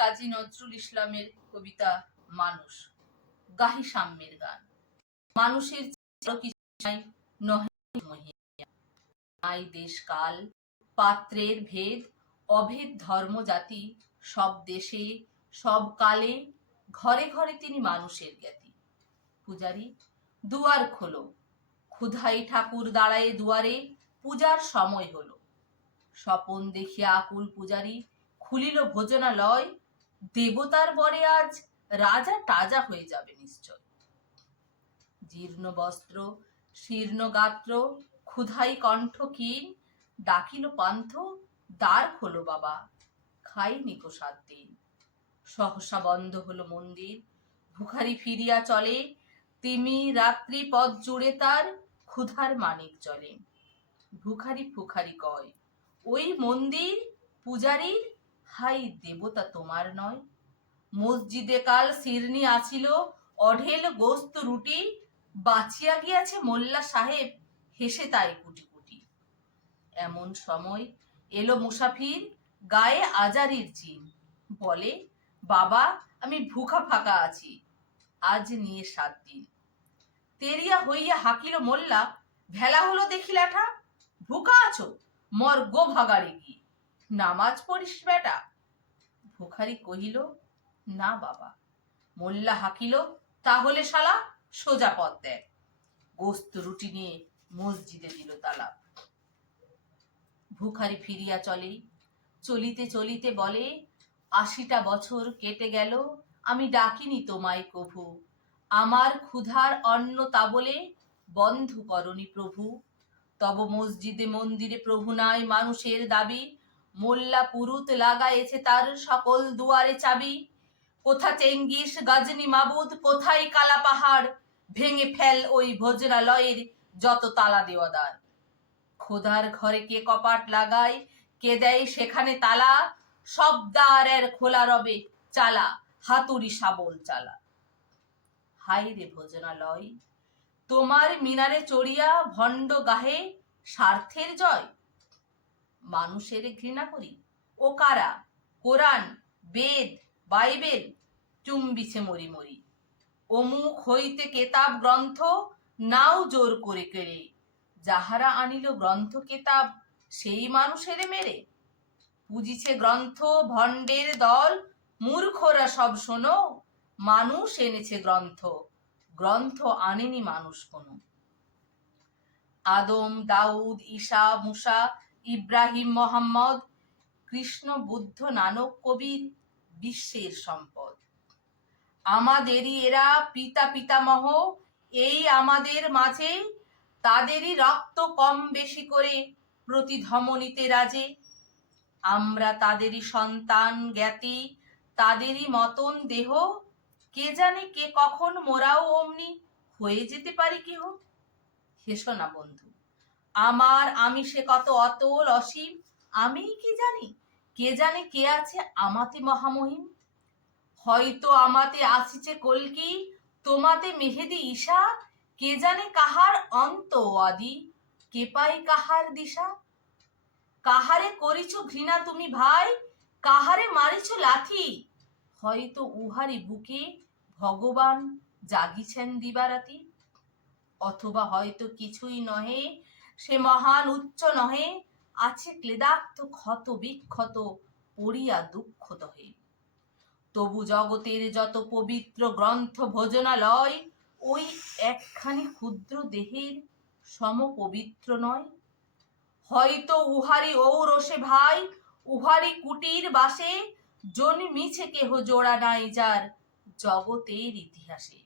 কাজী নজরুল ইসলামের কবিতা মানুষ। গাহি সাম্যের গান। মানুষের কিছু নাই, নহে মহিয়া। নাই দেশ কাল, পাত্রের ভেদ, অভেদ ধর্ম জাতি, সব দেশে সব কালে ঘরে ঘরে তিনি মানুষের জ্ঞাতি। পূজারি, দুয়ার খোলো। ক্ষুধাই ঠাকুর দাঁড়ায় দুয়ারে, পূজার সময় হলো। স্বপন দেখিয়া আকুল পূজারি খুলিল ভোজনালয়। দেবতার বরে আজ রাজা টাজা হয়ে যাবে নিশ্চয়। জীর্ণ বস্ত্র, শীর্ণ গাত্র, ক্ষুধাই কণ্ঠ ক্ষীণ, ডাকিল পান্থ, দ্বার খোলো বাবা, খাইনি কো 7 দিন। সহসা বন্ধ হলো মন্দির, ভিখারি ফিরিয়া চলে। তিমি রাত্রি পথ জুড়ে তার ক্ষুধার মানিক চলে। ভিখারি ফুখারি কয়, ওই মন্দির পূজারীর, হাই দেবতা তোমার নয়। মসজিদে কাল সিরনি আছিল, অঢেল গোস্ত রুটি, বাঁচিয়া গিয়াছে মোল্লা সাহেব, হেসে তাই কুটি কুটি। এমন সময় এলো মুসাফির, গায়ে আজারির চিন, বলে বাবা আমি ভুখা ফাঁকা আছি, আজ নিয়ে 7 দিন। তেরিয়া হইয়া হাকিল মোল্লা, ভেলা হলো দেখি ল্যাঠা, ভুকা আছো, মর গো ভাগাড়ে কি, নামাজ পড়িস বেটা। ভিখারি কহিল, না বাবা। মোল্লা হাকিল, তাহলে শালা সোজা পথ দেখ। গোস্ত রুটি নিয়ে মসজিদে দিল তালা। ভিখারি ফিরিয়া চলে, চলিতে চলিতে বলে, 80টা বছর কেটে গেল, আমি ডাকিনি তোমায় কভু। আমার ক্ষুধার অন্ন তা বলে বন্ধ করনি প্রভু। তব মসজিদে মন্দিরে প্রভু নাই মানুষের দাবি। মোল্লা পুরুত লাগায়েছে তার সকল দুয়ারে চাবি। কোথা চেঙ্গিস গাজনি মাবুদ, কোথায় কালা পাহাড়, ভেঙে ফেল ওই ভোজনালয়ের যত তালা দেওয়া দ্বার। খোদার ঘরে কে কপাট লাগায়, কে দেয় সেখানে তালা, সব দ্বার এর খোলা রবে চালা, হাতুড়ি শাবল চালা। হাই রে ভোজনালয়, তোমার মিনারে চড়িয়া ভণ্ড গাহে স্বার্থের জয়। মানুষের ঘৃণা করি, ও কারা, কোরআন বেদ বাইবেল চুম্বিছে মরি মরি। অমুক হইতে কেতাব গ্রন্থ, নাও জোর করে কেড়ে, যাহারা আনিল গ্রন্থ কেতাব, সেই মানুষের মেরে। পুজিছে গ্রন্থ ভণ্ডের দল, মূর্খরা সব শোনো, মানুষ এনেছে গ্রন্থ, গ্রন্থ আনেনি মানুষ কোনো। আদম দাউদ ঈসা মুসা ইব্রাহিম মোহাম্মদ, কৃষ্ণ বুদ্ধ নানক কবির বিশ্বের সম্পদ। আমাদেরই এরা পিতা পিতামহ, এই আমাদের মাঝে, তাদেরই রক্ত কম বেশি করে প্রতি ধমনীতে রাজে। আমরা তাদেরই সন্তান জ্ঞাতি, তাদেরই মতন দেহ, কে জানে কে কখন মোরাও অমনি হয়ে যেতে পারি কেহ। হেসো না বন্ধু, আমার আমি সে কত অতল অসীম, আমি কি জানি, কে জানে কে আছে আমাতে মহামহিম। হয়তো আমাতে আসিছে কলকি, তোমাতে মেহেদি ঈশা, কে জানে কাহার অন্ত আদি, কে পাই কাহার দিশা। কাহারে করিছ ঘৃণা তুমি ভাই, কাহারে মারিছ লাথি, হয়তো উহারি বুকে ভগবান জাগিছেন দিবারাতি। অথবা হয়তো কিছুই নহে, সে মহান উচ্চ নহে, আছে ক্লেদাক্ত ক্ষত বিক্ষত, পড়িয়া দুঃখ দহে। তবু জগতের যত পবিত্র গ্রন্থ ভোজনালয়, ওই একখানি ক্ষুদ্র দেহের সম পবিত্র নয়। হয়তো উহারি ঔরসে ভাই, উহারি কুটির বাসে, জন্মিছে কেহ জোড়া নাই যার জগতের ইতিহাসে।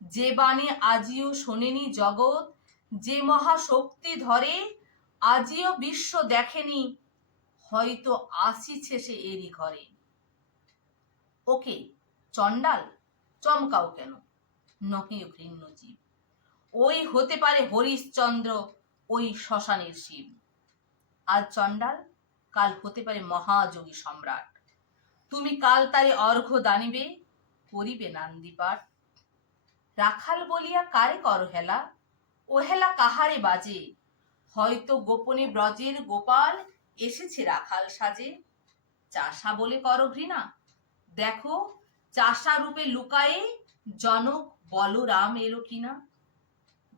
যে বাণী আজিও শোনেনি জগৎ, যে মহাশক্তি ধরে আজিও বিশ্ব দেখেনি, হয়তো আসিছে সে এরই ঘরে। ওকে চণ্ডাল, চমকাও কেন, নহে ঘৃণ্য জীব, ওই হতে পারে হরিশ্চন্দ্র, ওই শ্মশানের শিব। আজ চণ্ডাল, কাল হতে পারে মহাযোগী সম্রাট। তুমি কাল তারে অর্ঘ্য দানিবে, করিবে নান্দিপাঠ। রাখাল বলিয়া কারে কর হেলা, ও হেলা কাহারে বাজে, হয়তো গোপনে ব্রজের গোপাল এসেছে রাখাল সাজে। চাষা বলে করো ঘৃণা? দেখো চাষা রূপে লুকায়ে জনক বলরাম এলো কিনা।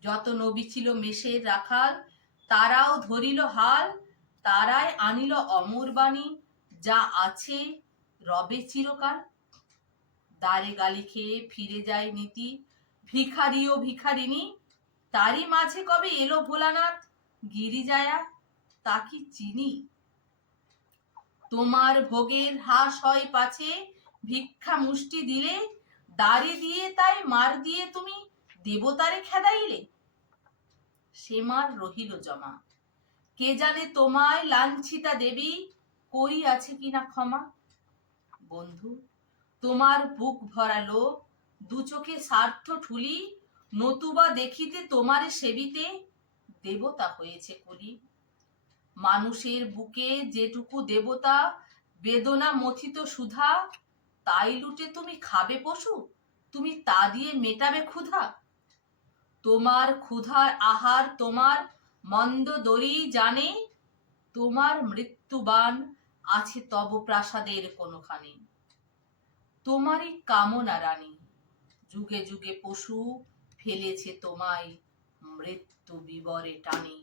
যত নবী ছিল মেষের রাখাল, তারাও ধরিল হাল, তারাই আনিল অমর বাণী, যা আছে রবে চিরকাল। দ্বারে গালি খেয়ে ফিরে যায় নীতি, ভিখারি ও ভিখারিনী, তারই মাঝে কবে এলো ভোলানাথ, গিরিজায়া তা কি চিনি। তোমার ভোগের হ্রাস হয় পাছে, ভিক্ষা মুষ্টি দিলে, দাড়ি দিয়ে তাই মার দিয়ে তুমি দেবতারে খেদাইলে। সে মার রহিল জমা, কে জানে তোমায় লাঞ্ছিতা দেবী করি আছে কিনা ক্ষমা। বন্ধু তোমার বুক ভরা লোভ, দু চোখে স্বার্থ ঠুলি, নতুবা দেখিতে তোমারে সেবিতে দেবতা হয়েছে কলি। মানুষের বুকে যেটুকু দেবতা, বেদনা মথিত সুধা, তাই লুটে তুমি খাবে পশু, তুমি তা দিয়ে মেটাবে ক্ষুধা। তোমার ক্ষুধার আহার তোমার মন্দ দরি জানে, তোমার মৃত্যুবান আছে তব প্রাসাদের কোনখানে। তোমারই কামনা রানী, যুগে যুগে পশু ফেলেছে তোমায় মৃত্যু বিবরে টানে।